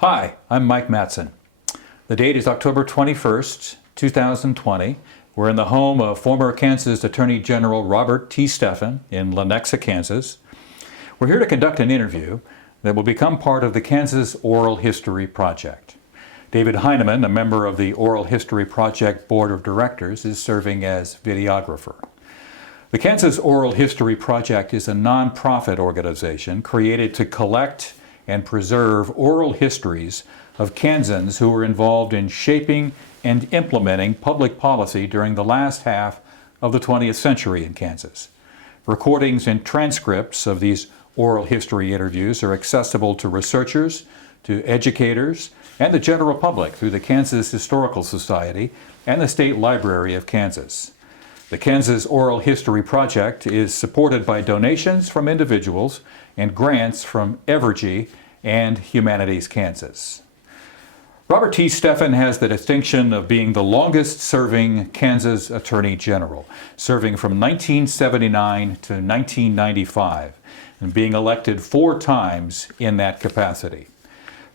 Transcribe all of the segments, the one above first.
Hi, I'm Mike Matson. The date is October 21st, 2020. We're in the home of former Kansas Attorney General Robert T. Stephan in Lenexa, Kansas. We're here to conduct an interview that will become part of the Kansas Oral History Project. David Heineman, a member of the Oral History Project Board of Directors, is serving as videographer. The Kansas Oral History Project is a nonprofit organization created to collect and preserve oral histories of Kansans who were involved in shaping and implementing public policy during the last half of the 20th century in Kansas. Recordings and transcripts of these oral history interviews are accessible to researchers, to educators, and the general public through the Kansas Historical Society and the State Library of Kansas. The Kansas Oral History Project is supported by donations from individuals and grants from Evergy and Humanities Kansas. Robert T. Stephan has the distinction of being the longest-serving Kansas Attorney General, serving from 1979 to 1995, and being elected 4 times in that capacity.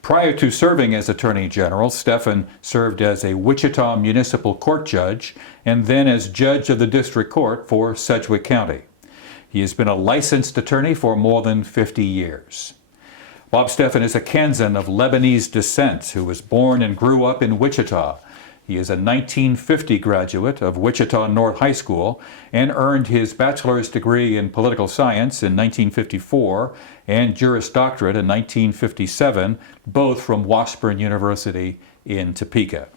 Prior to serving as Attorney General, Stephan served as a Wichita Municipal Court judge and then as judge of the District Court for Sedgwick County. He has been a licensed attorney for more than 50 years. Bob Stephan is a Kansan of Lebanese descent who was born and grew up in Wichita. He is a 1950 graduate of Wichita North High School and earned his bachelor's degree in political science in 1954 and Juris Doctorate in 1957, both from Washburn University in Topeka.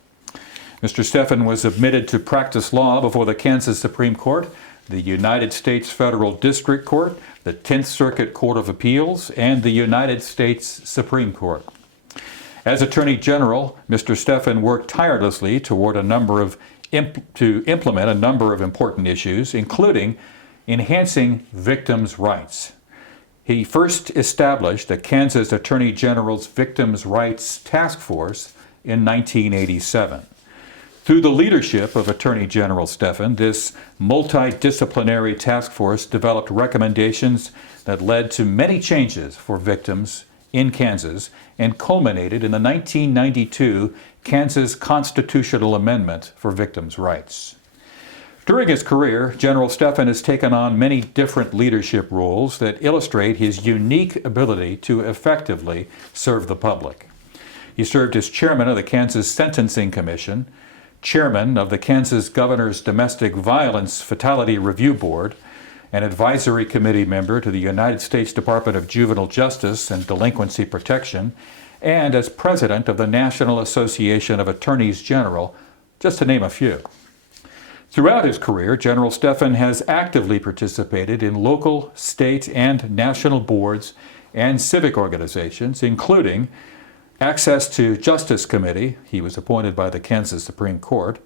Mr. Stephan was admitted to practice law before the Kansas Supreme Court, the United States Federal District Court, the 10th Circuit Court of Appeals, and the United States Supreme Court. As Attorney General, Mr. Stephan worked tirelessly to implement a number of important issues, including enhancing victims' rights. He first established the Kansas Attorney General's Victims' Rights Task Force in 1987. Through the leadership of Attorney General Stephan, this multidisciplinary task force developed recommendations that led to many changes for victims in Kansas and culminated in the 1992 Kansas Constitutional Amendment for Victims' Rights. During his career, General Stephan has taken on many different leadership roles that illustrate his unique ability to effectively serve the public. He served as chairman of the Kansas Sentencing Commission, chairman of the Kansas Governor's Domestic Violence Fatality Review Board, an advisory committee member to the United States Department of Juvenile Justice and Delinquency Protection, and as president of the National Association of Attorneys General, just to name a few. Throughout his career, General Stephan has actively participated in local, state, and national boards and civic organizations, including Access to Justice Committee, he was appointed by the Kansas Supreme Court,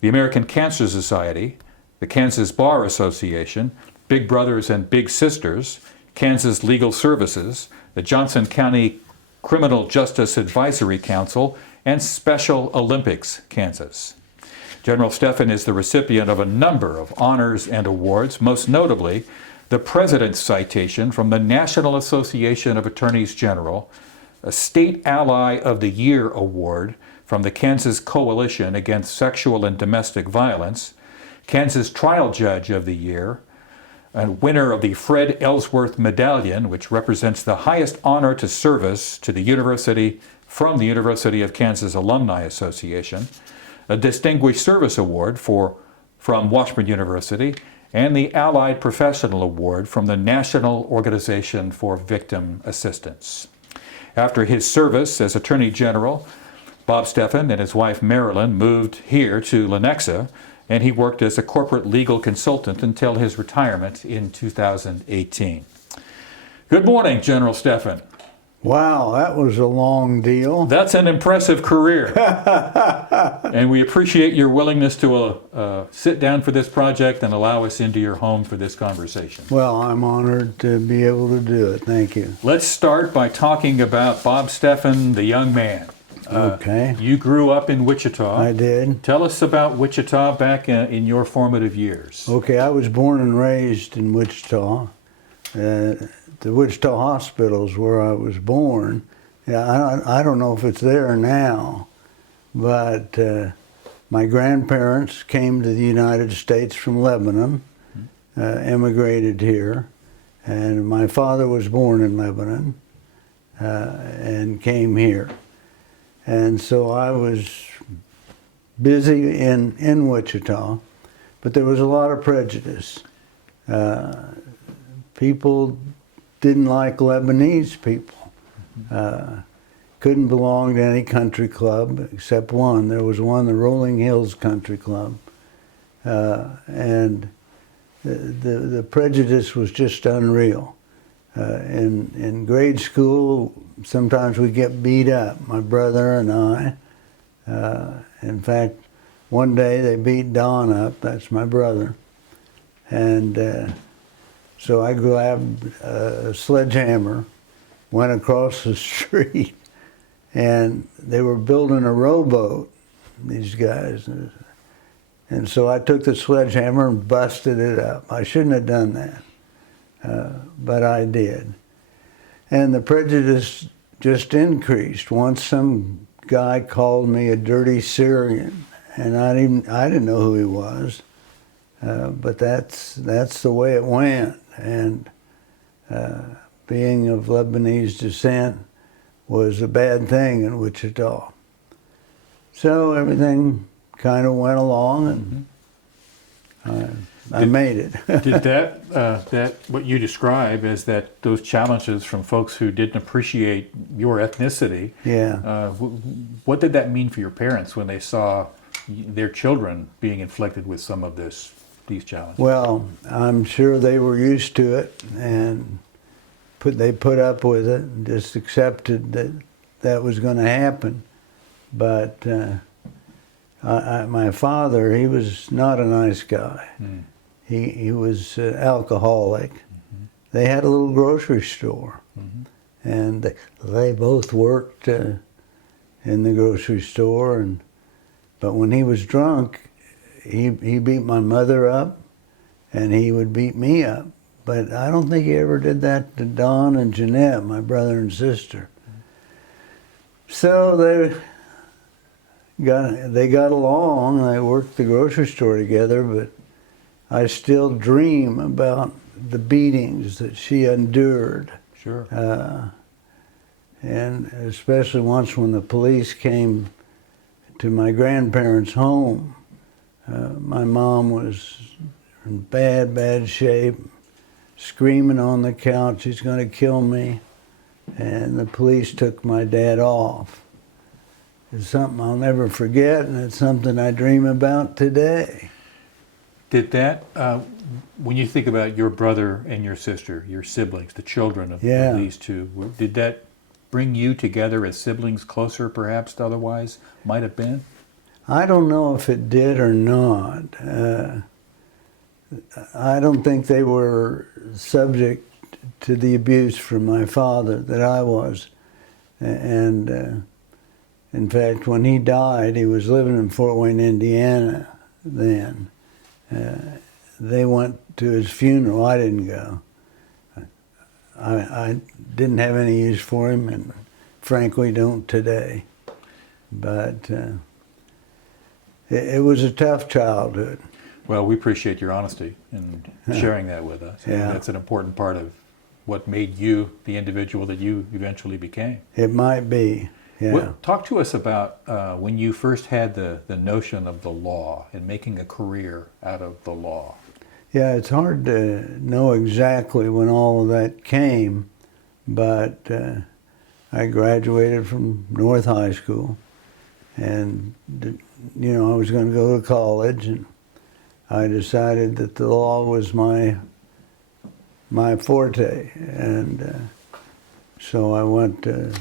the American Cancer Society, the Kansas Bar Association, Big Brothers and Big Sisters, Kansas Legal Services, the Johnson County Criminal Justice Advisory Council, and Special Olympics Kansas. General Stephan is the recipient of a number of honors and awards, most notably the President's Citation from the National Association of Attorneys General, a State Ally of the Year Award from the Kansas Coalition Against Sexual and Domestic Violence, Kansas Trial Judge of the Year, a winner of the Fred Ellsworth Medallion, which represents the highest honor to service to the university from the University of Kansas Alumni Association, a Distinguished Service Award from Washburn University, and the Allied Professional Award from the National Organization for Victim Assistance. After his service as Attorney General, Bob Stephan and his wife Marilyn moved here to Lenexa, and he worked as a corporate legal consultant until his retirement in 2018. Good morning, General Stephan. Wow, that was a long deal. That's an impressive career. And we appreciate your willingness to sit down for this project and allow us into your home for this conversation. Well, I'm honored to be able to do it. Thank you. Let's start by talking about Bob Stephan, the young man. Okay. You grew up in Wichita. I did. Tell us about Wichita back in your formative years. Okay, I was born and raised in Wichita. The Wichita Hospital is where I was born, Yeah, I don't know if it's there now, but my grandparents came to the United States from Lebanon, immigrated here, and my father was born in Lebanon and came here. And so I was busy in Wichita, but there was a lot of prejudice. People didn't like Lebanese people. Couldn't belong to any country club except one. There was one, the Rolling Hills Country Club. And the prejudice was just unreal. In grade school, sometimes we'd get beat up, my brother and I. In fact, one day they beat Don up, that's my brother. And so I grabbed a sledgehammer, went across the street, and they were building a rowboat, these guys. And so I took the sledgehammer and busted it up. I shouldn't have done that, but I did. And the prejudice just increased. Once some guy called me a dirty Syrian, and I didn't know who he was, but that's the way it went. And being of Lebanese descent was a bad thing in Wichita. So everything kind of went along, and I made it. Did that what you describe as that those challenges from folks who didn't appreciate your ethnicity? Yeah. What did that mean for your parents when they saw their children being inflicted with some of these challenges? Well, I'm sure they were used to it, and they put up with it and just accepted that that was going to happen. But my father, he was not a nice guy. Mm. He was alcoholic. Mm-hmm. They had a little grocery store, mm-hmm. and they both worked in the grocery store. But when he was drunk, he beat my mother up, and he would beat me up. But I don't think he ever did that to Don and Jeanette, my brother and sister. So they got along. They worked the grocery store together, but I still dream about the beatings that she endured. Sure. And especially once when the police came to my grandparents' home, my mom was in bad shape, screaming on the couch, "He's going to kill me." And the police took my dad off. It's something I'll never forget, and it's something I dream about today. Did that, when you think about your brother and your sister, your siblings, the children of these two, did that bring you together as siblings closer perhaps to otherwise might have been? I don't know if it did or not. I don't think they were subject to the abuse from my father that I was. And in fact, when he died, he was living in Fort Wayne, Indiana then. They went to his funeral. I didn't go. I didn't have any use for him, and frankly don't today. But it was a tough childhood. Well, we appreciate your honesty and sharing that with us. Yeah. That's an important part of what made you the individual that you eventually became. It might be, yeah. Well, talk to us about when you first had the notion of the law and making a career out of the law. Yeah, it's hard to know exactly when all of that came, but I graduated from North High School, and I was going to go to college, and I decided that the law was my forte, and so I went to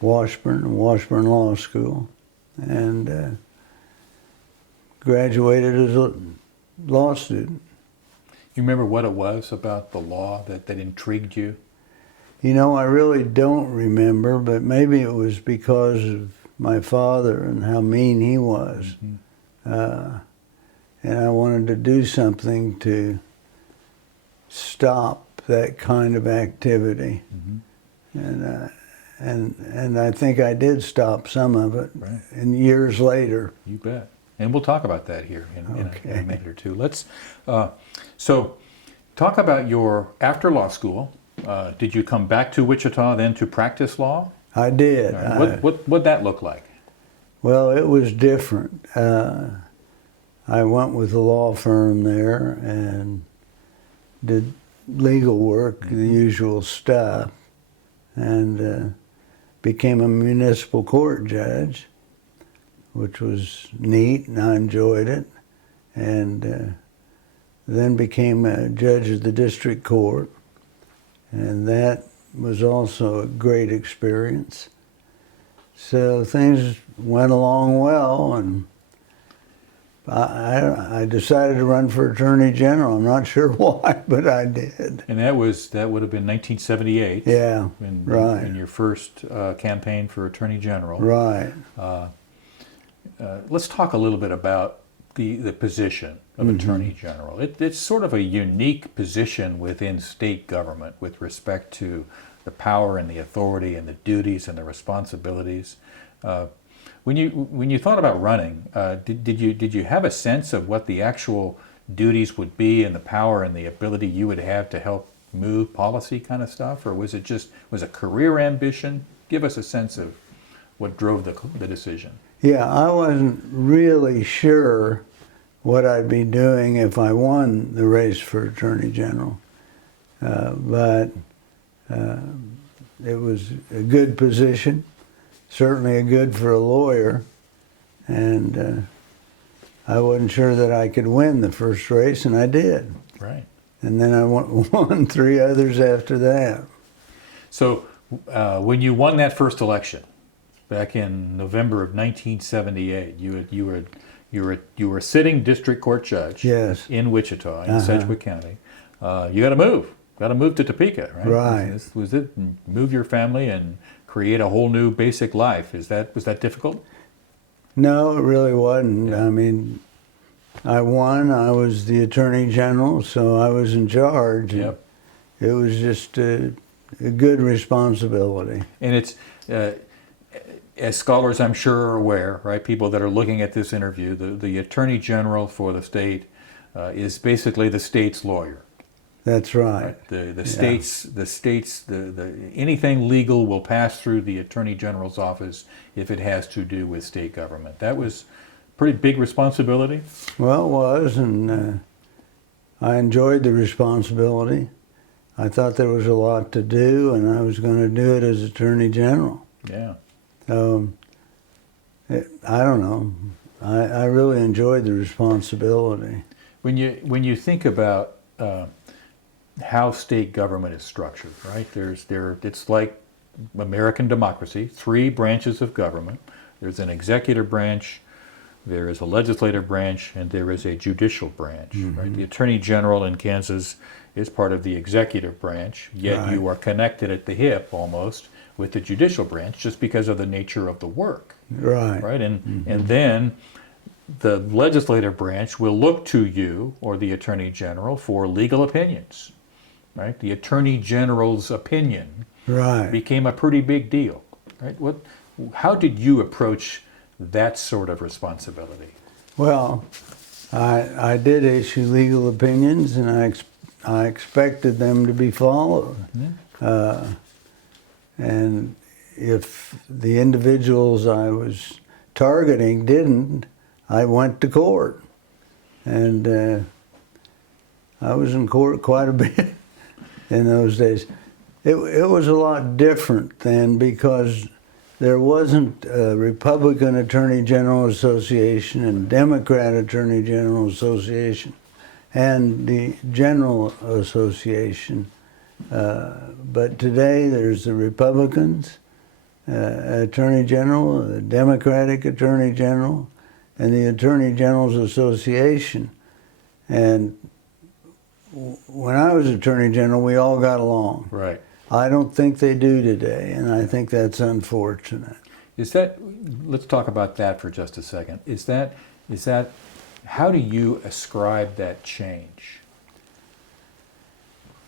Washburn Law School, and graduated as a law student. You remember what it was about the law that intrigued you? I really don't remember, but maybe it was because of my father and how mean he was. Mm-hmm. And I wanted to do something to stop that kind of activity. Mm-hmm. and I think I did stop some of it, Right. and years later. You bet. And we'll talk about that here in Okay. a minute or two. So talk about your, after law school, did you come back to Wichita then to practice law? I did. What'd that look like? Well, it was different. I went with a law firm there and did legal work, the usual stuff, and became a municipal court judge, which was neat, and I enjoyed it. And then became a judge of the district court, and that was also a great experience. So things went along well, and I decided to run for Attorney General. I'm not sure why, but I did. And that would have been 1978. Yeah, in, right. In your first campaign for Attorney General. Right. Let's talk a little bit about the position of Attorney General. It's sort of a unique position within state government with respect to the power and the authority and the duties and the responsibilities. When you thought about running, did you have a sense of what the actual duties would be and the power and the ability you would have to help move policy kind of stuff, or was it a career ambition? Give us a sense of what drove the decision. Yeah, I wasn't really sure what I'd be doing if I won the race for Attorney General, but it was a good position, certainly a good for a lawyer, and I wasn't sure that I could win the first race, and I did. Right. And then I won 3 others after that. So when you won that first election back in November of 1978, you were a sitting district court judge. Yes. In Wichita, in Sedgwick County. You got to move to Topeka, right? Right. Was it move your family and create a whole new basic life? Was that difficult? No, it really wasn't. Yeah. I mean, I won. I was the Attorney General, so I was in charge. Yep. It was just a good responsibility. And it's, as scholars I'm sure are aware, right, people that are looking at this interview, the Attorney General for the state is basically the state's lawyer. That's right. The state's anything legal will pass through the Attorney General's office if it has to do with state government. That was pretty big responsibility. Well, it was, and I enjoyed the responsibility. I thought there was a lot to do, and I was going to do it as Attorney General. Yeah. I don't know. I really enjoyed the responsibility. When you think about how state government is structured, right? It's like American democracy, 3 branches of government. There's an executive branch, there is a legislative branch, and there is a judicial branch, right? The Attorney General in Kansas is part of the executive branch, yet Right. you are connected at the hip almost with the judicial branch just because of the nature of the work, Right. right? And then the legislative branch will look to you or the Attorney General for legal opinions, right? The Attorney General's opinion Right. became a pretty big deal, right? How did you approach that sort of responsibility? Well, I did issue legal opinions, and I expected them to be followed. And if the individuals I was targeting didn't, I went to court. And I was in court quite a bit in those days. It was a lot different then because there wasn't a Republican Attorney General Association and Democrat Attorney General Association and the General Association. But today there's the Republicans Attorney General, the Democratic Attorney General, and the Attorney General's Association. And when I was Attorney General, we all got along. Right. I don't think they do today, and I think that's unfortunate. Let's talk about that for just a second. How do you ascribe that change?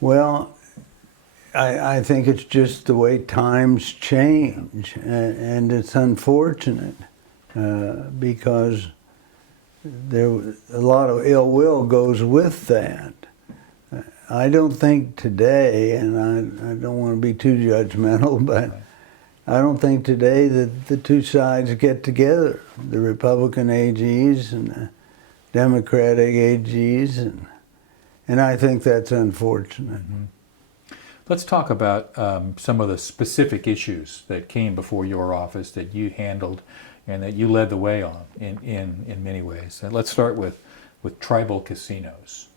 Well, I think it's just the way times change, and it's unfortunate because a lot of ill will goes with that. I don't think today, and I don't want to be too judgmental, but I don't think today that the two sides get together, the Republican AGs and the Democratic AGs, and I think that's unfortunate. Mm-hmm. Let's talk about some of the specific issues that came before your office that you handled and that you led the way on in many ways. And let's start with tribal casinos.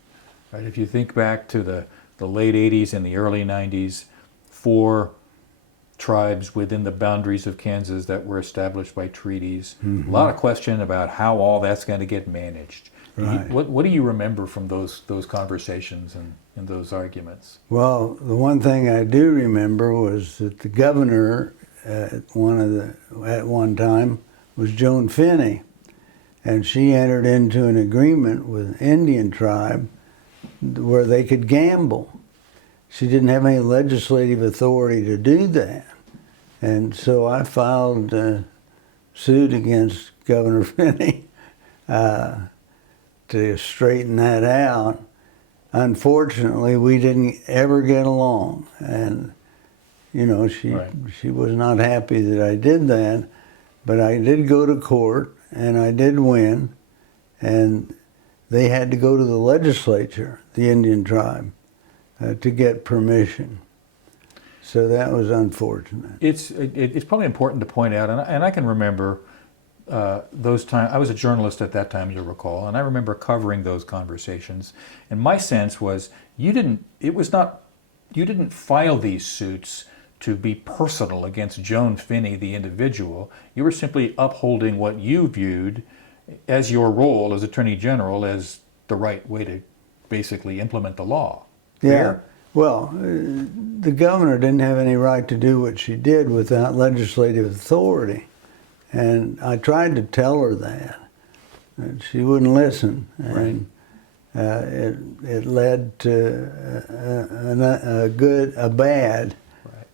Right? If you think back to the late 80s and the early 90s, 4 tribes within the boundaries of Kansas that were established by treaties. Mm-hmm. A lot of question about how all that's going to get managed. Right. What do you remember from those conversations and those arguments? Well, the one thing I do remember was that the governor at one time was Joan Finney, and she entered into an agreement with an Indian tribe where they could gamble. She didn't have any legislative authority to do that, and so I filed a suit against Governor Finney to straighten that out. Unfortunately, we didn't ever get along, and she was not happy that I did that, but I did go to court and I did win, and they had to go to the legislature, the Indian tribe, to get permission. So that was unfortunate. It's probably important to point out, and I can remember those times. I was a journalist at that time, you'll recall, and I remember covering those conversations. And my sense was you didn't file these suits to be personal against Joan Finney, the individual. You were simply upholding what you viewed as your role as Attorney General as the right way to basically implement the law. Yeah. Fair? Well, the governor didn't have any right to do what she did without legislative authority. And I tried to tell her that, and she wouldn't listen. And it led to a bad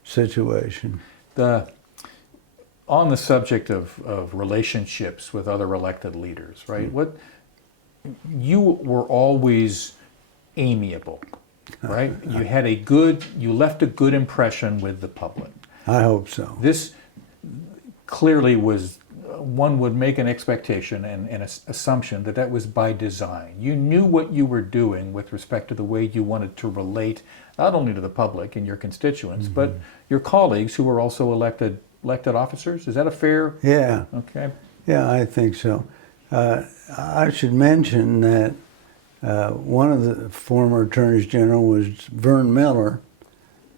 situation. On the subject of relationships with other elected leaders, right? You were always amiable, right? You left a good impression with the public. I hope so. This clearly was, one would make an expectation and an assumption that was by design. You knew what you were doing with respect to the way you wanted to relate not only to the public and your constituents, mm-hmm. but your colleagues who were also elected officers. Is that a fair? Yeah. Okay. Yeah, I think so. I should mention that one of the former attorneys general was Vern Miller,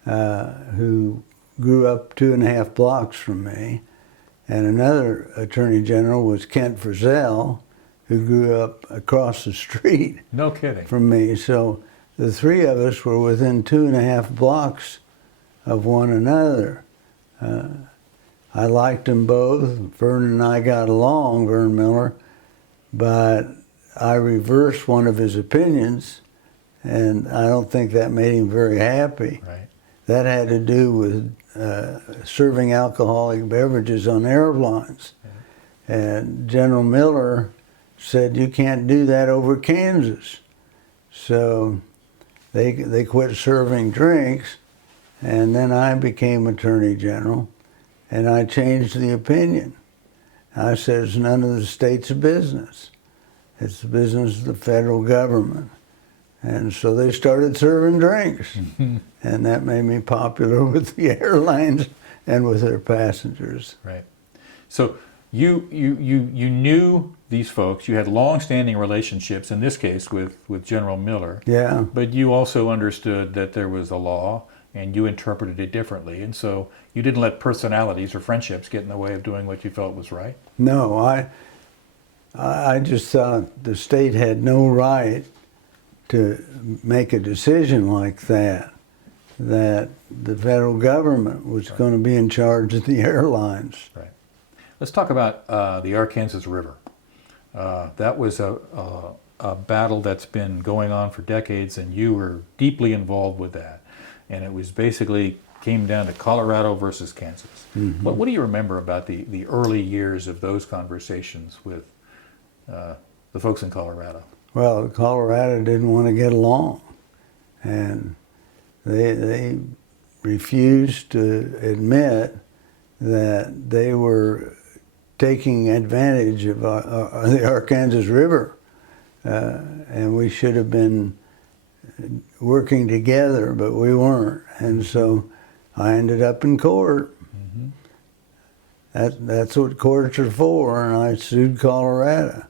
who grew up 2.5 blocks from me. And another attorney general was Kent Frizzell, who grew up across the street. No kidding. From me. So the 3 of us were within 2.5 blocks of one another. I liked them both. Vern and I got along, Vern Miller, but I reversed one of his opinions, and I don't think that made him very happy. Right. That had to do with serving alcoholic beverages on airlines. Yeah. And General Miller said, you can't do that over Kansas. So they quit serving drinks, and then I became Attorney General, and I changed the opinion. I said it's none of the state's business. It's the business of the federal government. And so they started serving drinks, and that made me popular with the airlines and with their passengers. Right. So you knew these folks. You had long-standing relationships, in this case with General Miller. Yeah. But you also understood that there was a law, and you interpreted it differently. And so you didn't let personalities or friendships get in the way of doing what you felt was right? No, I just thought the state had no right to make a decision like that the federal government was going to be in charge of the airlines. Right. Let's talk about the Arkansas River. That was a battle that's been going on for decades, and you were deeply involved with that. and it was basically came down to Colorado versus Kansas. Mm-hmm. What do you remember about the early years of those conversations with the folks in Colorado? Well, Colorado didn't want to get along, and they refused to admit that they were taking advantage of the Arkansas River, and we should have been working together, but we weren't. And so I ended up in court. Mm-hmm. That's what courts are for, and I sued Colorado,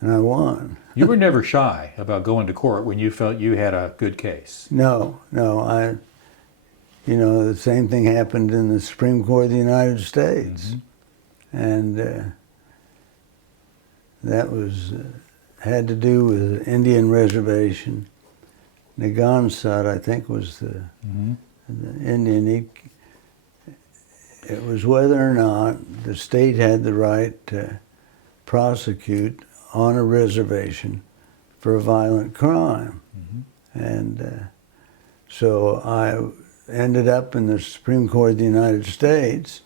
and I won. You were never shy about going to court when you felt you had a good case. No, the same thing happened in the Supreme Court of the United States. Mm-hmm. And that was had to do with Indian reservation. Nagansat, I think, was the Indian. It was whether or not the state had the right to prosecute on a reservation for a violent crime. Mm-hmm. And so I ended up in the Supreme Court of the United States,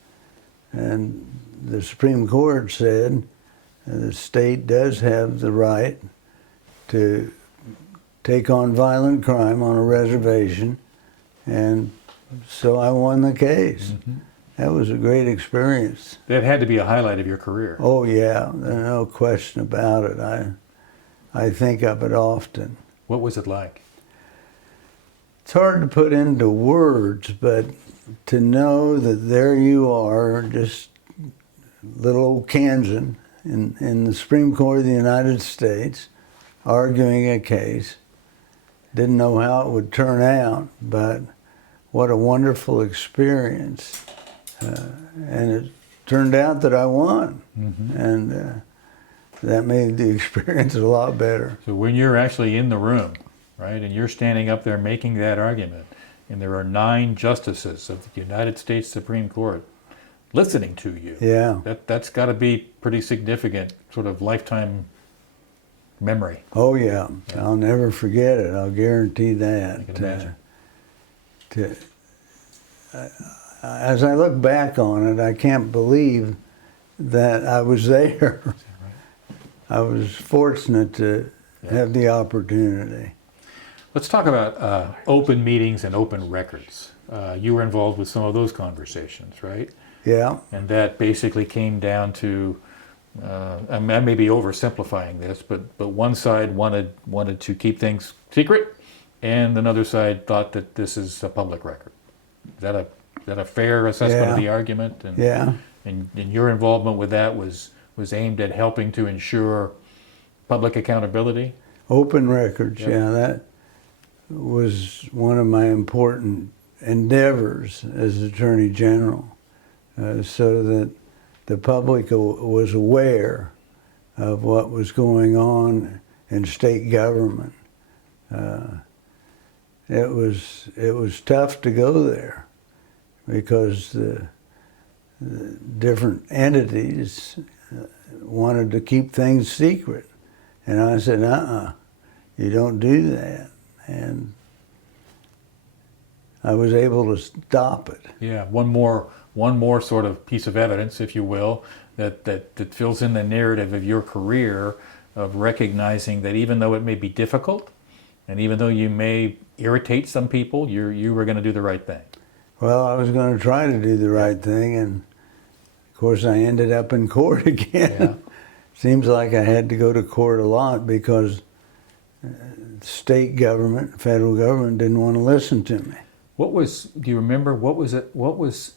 and the Supreme Court said the state does have the right to take on violent crime on a reservation, and so I won the case. Mm-hmm. That was a great experience. That had to be a highlight of your career. Oh yeah, there's no question about it. I think of it often. What was it like? It's hard to put into words, but to know that there you are, just little old Kansan in the Supreme Court of the United States, arguing a case. Didn't know how it would turn out, but what a wonderful experience. And it turned out that I won. Mm-hmm. And that made the experience a lot better. So when you're actually in the room, right, and you're standing up there making that argument, and there are 9 justices of the United States Supreme Court listening to you, yeah, that's got to be pretty significant, sort of lifetime memory. Oh yeah, I'll never forget it. I'll guarantee that. I can imagine. As I look back on it, I can't believe that I was there. Right? I was fortunate to have the opportunity. Let's talk about open meetings and open records. You were involved with some of those conversations, right? Yeah. And that basically came down to, I may be oversimplifying this, but one side wanted to keep things secret, and another side thought that this is a public record. Is that a fair assessment of the argument? And, yeah. And your involvement with that was aimed at helping to ensure public accountability? Open records, yeah. That was one of my important endeavors as Attorney General, so that the public was aware of what was going on in state government. It was tough to go there because the different entities wanted to keep things secret. And I said, you don't do that. And I was able to stop it. Yeah, one more sort of piece of evidence, if you will, that fills in the narrative of your career of recognizing that even though it may be difficult, and even though you may irritate some people, you were going to do the right thing. Well, I was going to try to do the right thing, and of course I ended up in court again. Yeah. Seems like I had to go to court a lot because state government, federal government didn't want to listen to me. Do you remember, what was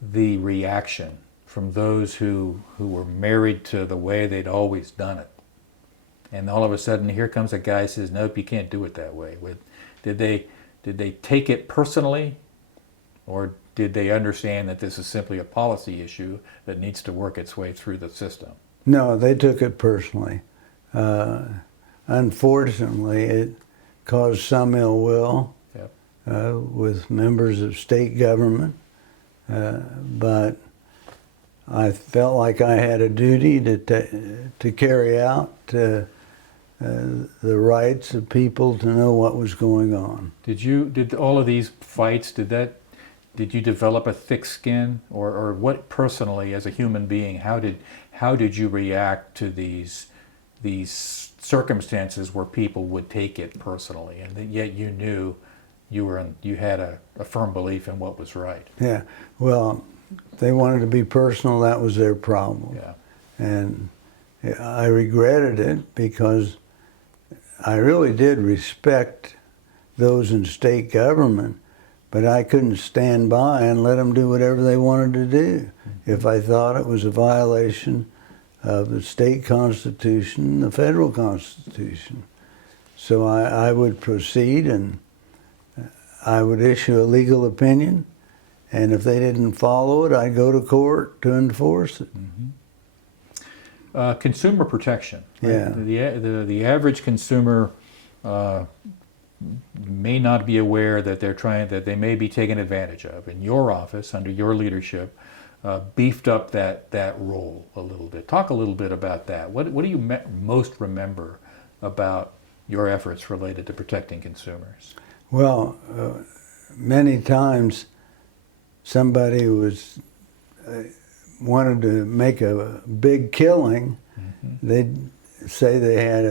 the reaction from those who were married to the way they'd always done it? And all of a sudden, here comes a guy who says, nope, you can't do it that way. Did they take it personally, or did they understand that this is simply a policy issue that needs to work its way through the system? No, they took it personally. Unfortunately, it caused some ill will with members of state government, but I felt like I had a duty to carry out the rights of people to know what was going on. Did all of these fights, did you develop a thick skin, or what personally as a human being, how did you react to these circumstances where people would take it personally, and yet you knew you had a firm belief in what was right? Yeah, well, they wanted to be personal, that was their problem. Yeah. And I regretted it because I really did respect those in state government, but I couldn't stand by and let them do whatever they wanted to do. If I thought it was a violation of the state constitution, the federal constitution. So I would proceed, and I would issue a legal opinion, and if they didn't follow it, I'd go to court to enforce it. Consumer protection. Right? Yeah. The average consumer may not be aware that they may be taken advantage of. In your office, under your leadership, beefed up that role a little bit. Talk a little bit about that. What do you most remember about your efforts related to protecting consumers? Well, many times somebody wanted to make a big killing. They'd say they had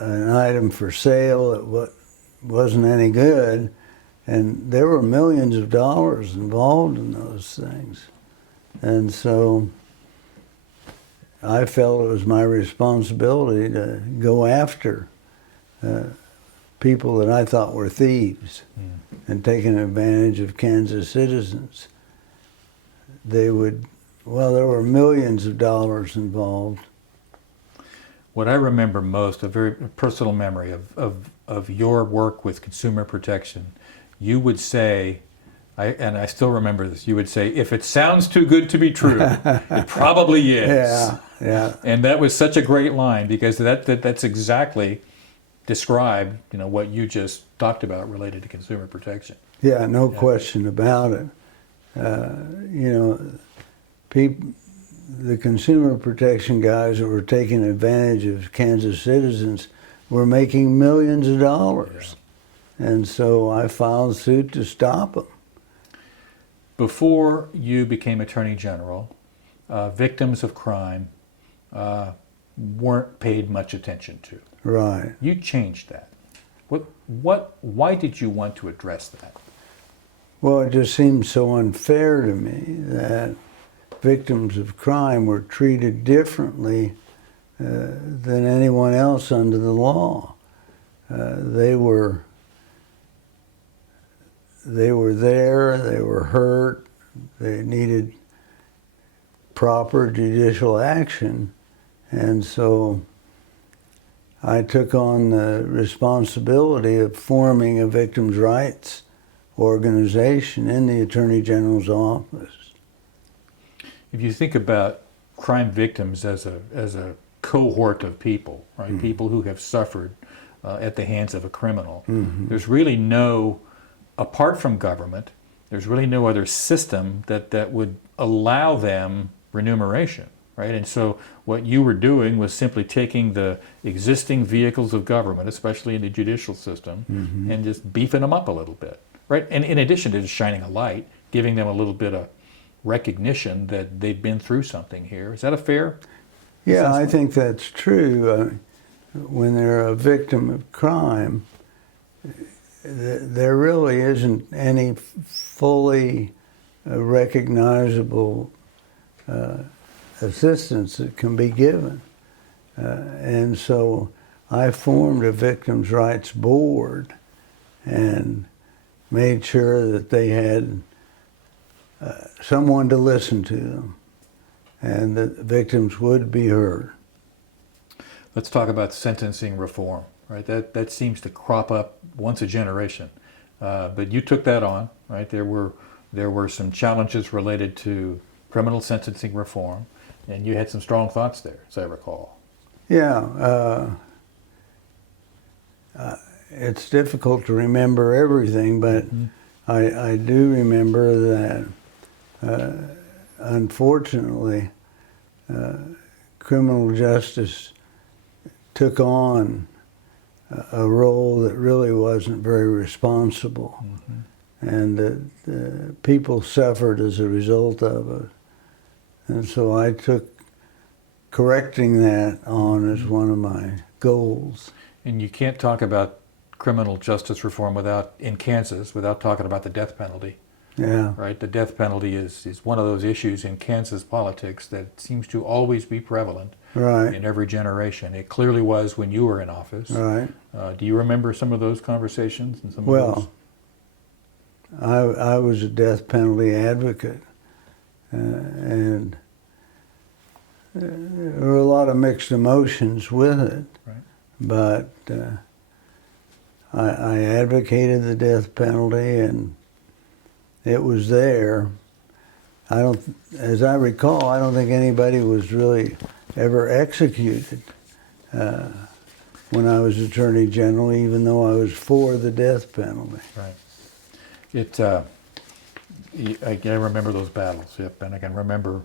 an item for sale that wasn't any good, and there were millions of dollars involved in those things. And so I felt it was my responsibility to go after people that I thought were thieves and taking advantage of Kansas citizens. There were millions of dollars involved. What I remember most, a very personal memory of your work with consumer protection, you would say, and I still remember this, you would say, if it sounds too good to be true, it probably is. Yeah. And that was such a great line, because that's exactly described, what you just talked about related to consumer protection. Yeah, no question about it. The consumer protection guys that were taking advantage of Kansas citizens were making millions of dollars. Yeah. And so I filed suit to stop them. Before you became Attorney General, victims of crime weren't paid much attention to. Right. You changed that. Why did you want to address that? Well, it just seemed so unfair to me that victims of crime were treated differently than anyone else under the law. They were there, they were hurt, they needed proper judicial action, and so I took on the responsibility of forming a victims' rights organization in the Attorney General's office. If you think about crime victims as a cohort of people, right? Mm-hmm. People who have suffered at the hands of a criminal, mm-hmm. There's really apart from government, there's really no other system that would allow them remuneration, right? And so what you were doing was simply taking the existing vehicles of government, especially in the judicial system, mm-hmm. and just beefing them up a little bit, right? And in addition to just shining a light, giving them a little bit of recognition that they've been through something here. Is that a fair assessment? Yeah, I think that's true. When they're a victim of crime, there really isn't any fully recognizable assistance that can be given. And so I formed a victims' rights board and made sure that they had someone to listen to them and that victims would be heard. Let's talk about sentencing reform, right? That seems to crop up once a generation. But you took that on, right? There were some challenges related to criminal sentencing reform, and you had some strong thoughts there, as I recall. Yeah. It's difficult to remember everything, but mm-hmm. I do remember that, unfortunately, criminal justice took on a role that really wasn't very responsible. And that people suffered as a result of it. And so I took correcting that on as one of my goals. And you can't talk about criminal justice reform in Kansas without talking about the death penalty. Yeah. Right? The death penalty is one of those issues in Kansas politics that seems to always be prevalent Right. in every generation. It clearly was when you were in office. Right. Do you remember some of those conversations and some of Well, I was a death penalty advocate, and there were a lot of mixed emotions with it. Right. But I advocated the death penalty, and it was there. As I recall, I don't think anybody was really ever executed when I was Attorney General, even though I was for the death penalty. Right. I remember those battles. Yep, and I can remember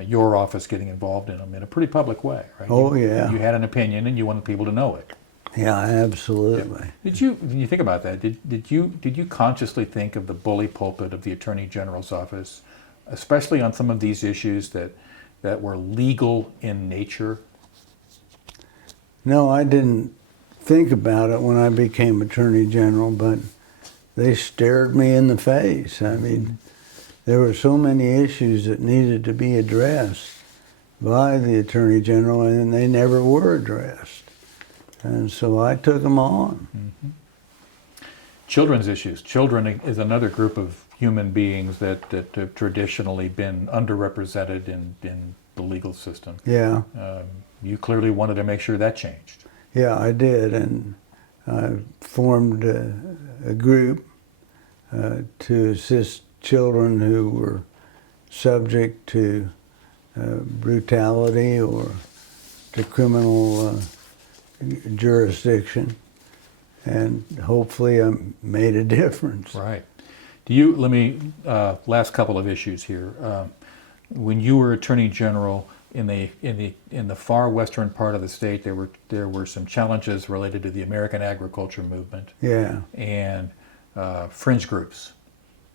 your office getting involved in them in a pretty public way, right? Oh, You yeah. had an opinion, and you wanted people to know it. Yeah, absolutely. When you think about that, did you consciously think of the bully pulpit of the Attorney General's office, especially on some of these issues that were legal in nature? No, I didn't think about it when I became Attorney General, but they stared me in the face. I mean, there were so many issues that needed to be addressed by the Attorney General, and they never were addressed. And so I took them on. Mm-hmm. Children's issues. Children is another group of human beings that have traditionally been underrepresented in the legal system. Yeah. You clearly wanted to make sure that changed. Yeah, I did, and I formed a group to assist children who were subject to brutality or to criminal jurisdiction, and hopefully I made a difference. Right. Last couple of issues here. When you were Attorney General in the far western part of the state, there were some challenges related to the American agriculture movement. Yeah. And fringe groups,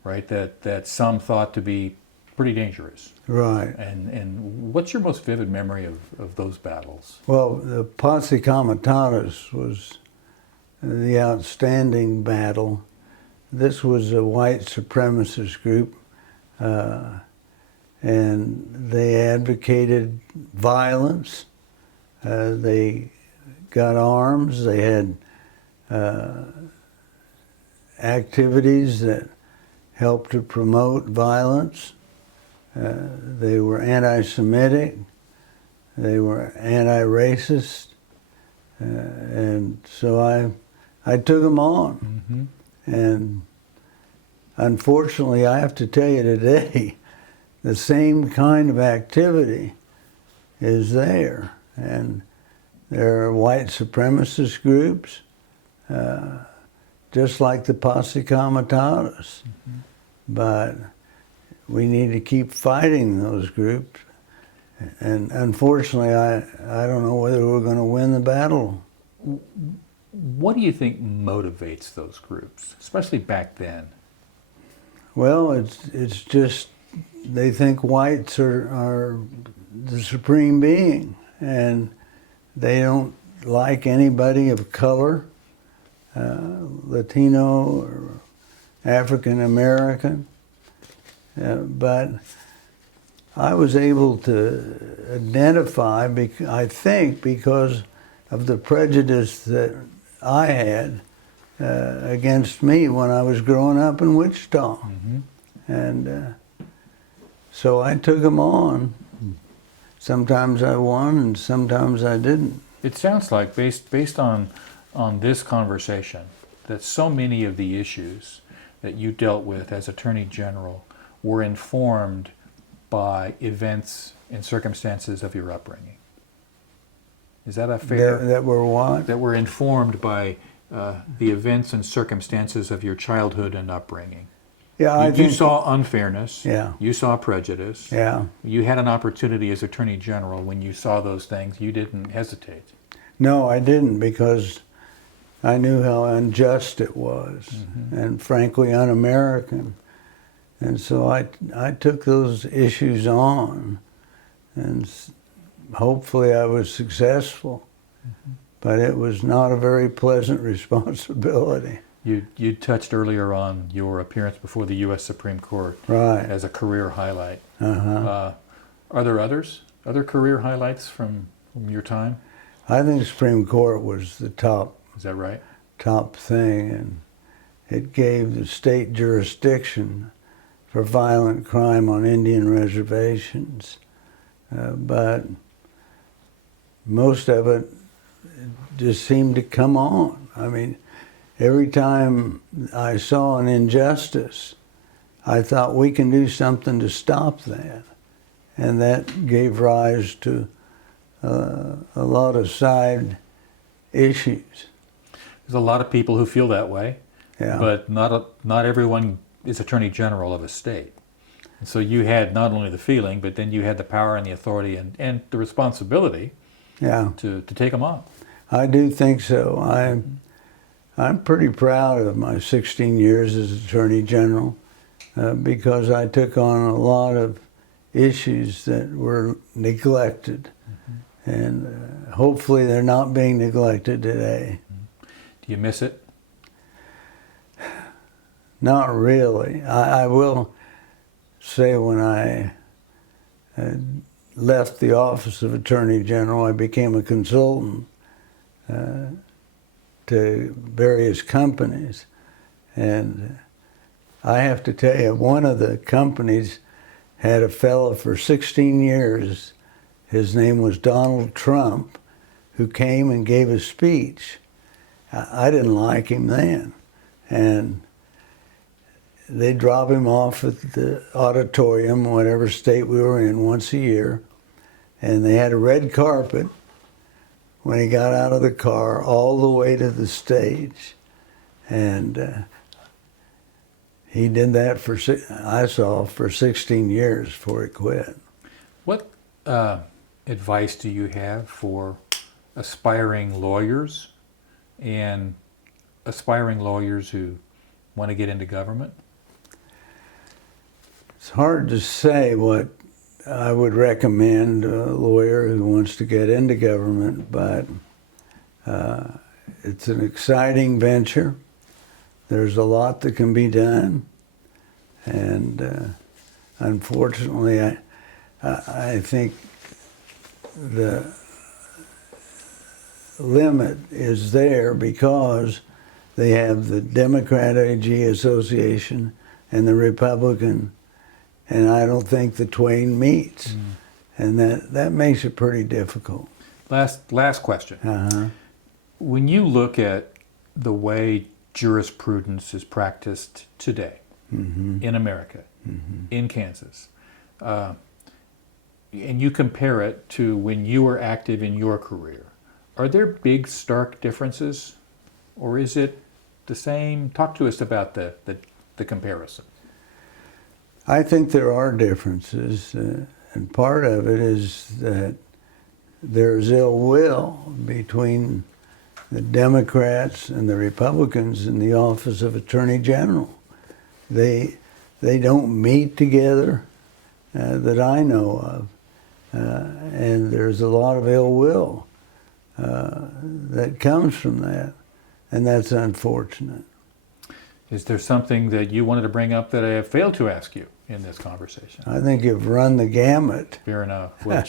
right? That some thought to be pretty dangerous. Right. And what's your most vivid memory of those battles? Well, the Posse Comitatus was the outstanding battle. This was a white supremacist group, and they advocated violence. They got arms. They had activities that helped to promote violence. They were anti-Semitic. They were anti-racist. And so I took them on. Mm-hmm. And unfortunately, I have to tell you today, the same kind of activity is there. And there are white supremacist groups, just like the Posse Comitatus. Mm-hmm. But we need to keep fighting those groups. And unfortunately, I don't know whether we're going to win the battle. What do you think motivates those groups, especially back then? Well, it's just they think whites are the supreme being, and they don't like anybody of color, Latino or African American. But I was able to identify, I think, because of the prejudice that I had against me when I was growing up in Wichita. Mm-hmm. And so I took them on. Sometimes I won and sometimes I didn't. It sounds like, based on this conversation, that so many of the issues that you dealt with as Attorney General were informed by events and circumstances of your upbringing. Is that a fair... That were what? That were informed by the events and circumstances of your childhood and upbringing. Yeah, I You think saw unfairness. Yeah. You saw prejudice. Yeah. You had an opportunity as Attorney General when you saw those things. You didn't hesitate. No, I didn't, because I knew how unjust it was, and frankly un-American. And so I took those issues on, and hopefully I was successful. But it was not a very pleasant responsibility. You touched earlier on your appearance before the U.S. Supreme Court Right. as a career highlight. Uh-huh. Are there other career highlights from your time? I think the Supreme Court was the top Is that right? thing, and it gave the state jurisdiction for violent crime on Indian reservations. But most of it just seemed to come on. I mean, every time I saw an injustice, I thought we can do something to stop that. And that gave rise to a lot of side issues. There's a lot of people who feel that way, Yeah. but not everyone is Attorney General of a state. And so you had not only the feeling, but then you had the power and the authority and the responsibility Yeah. to take them on. I do think so. I'm pretty proud of my 16 years as Attorney General because I took on a lot of issues that were neglected. And hopefully they're not being neglected today. Do you miss it? Not really. I will say when I left the office of Attorney General, I became a consultant to various companies. And I have to tell you, one of the companies had a fellow for 16 years. His name was Donald Trump, who came and gave a speech. I didn't like him then. And they drop him off at the auditorium, whatever state we were in, once a year. And they had a red carpet when he got out of the car all the way to the stage. And he did that I saw, for 16 years before he quit. What advice do you have for aspiring lawyers and aspiring lawyers who want to get into government? It's hard to say what I would recommend a lawyer who wants to get into government, but it's an exciting venture. There's a lot that can be done, and unfortunately, I think the limit is there because they have the Democrat AG Association and the Republican, and I don't think the twain meets. And that makes it pretty difficult. Last question. Uh-huh. When you look at the way jurisprudence is practiced today in America, in Kansas, and you compare it to when you were active in your career, are there big, stark differences, or is it the same? Talk to us about the comparison. I think there are differences, and part of it is that there's ill will between the Democrats and the Republicans in the office of Attorney General. They don't meet together that I know of, and there's a lot of ill will that comes from that, and that's unfortunate. Is there something that you wanted to bring up that I have failed to ask you in this conversation? I think you've run the gamut. Fair enough. Well,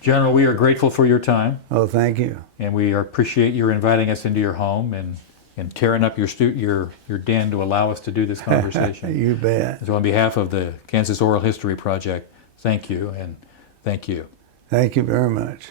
General, we are grateful for your time. Oh, thank you. And we appreciate your inviting us into your home and tearing up your den to allow us to do this conversation. You bet. So on behalf of the Kansas Oral History Project, thank you, and thank you. Thank you very much.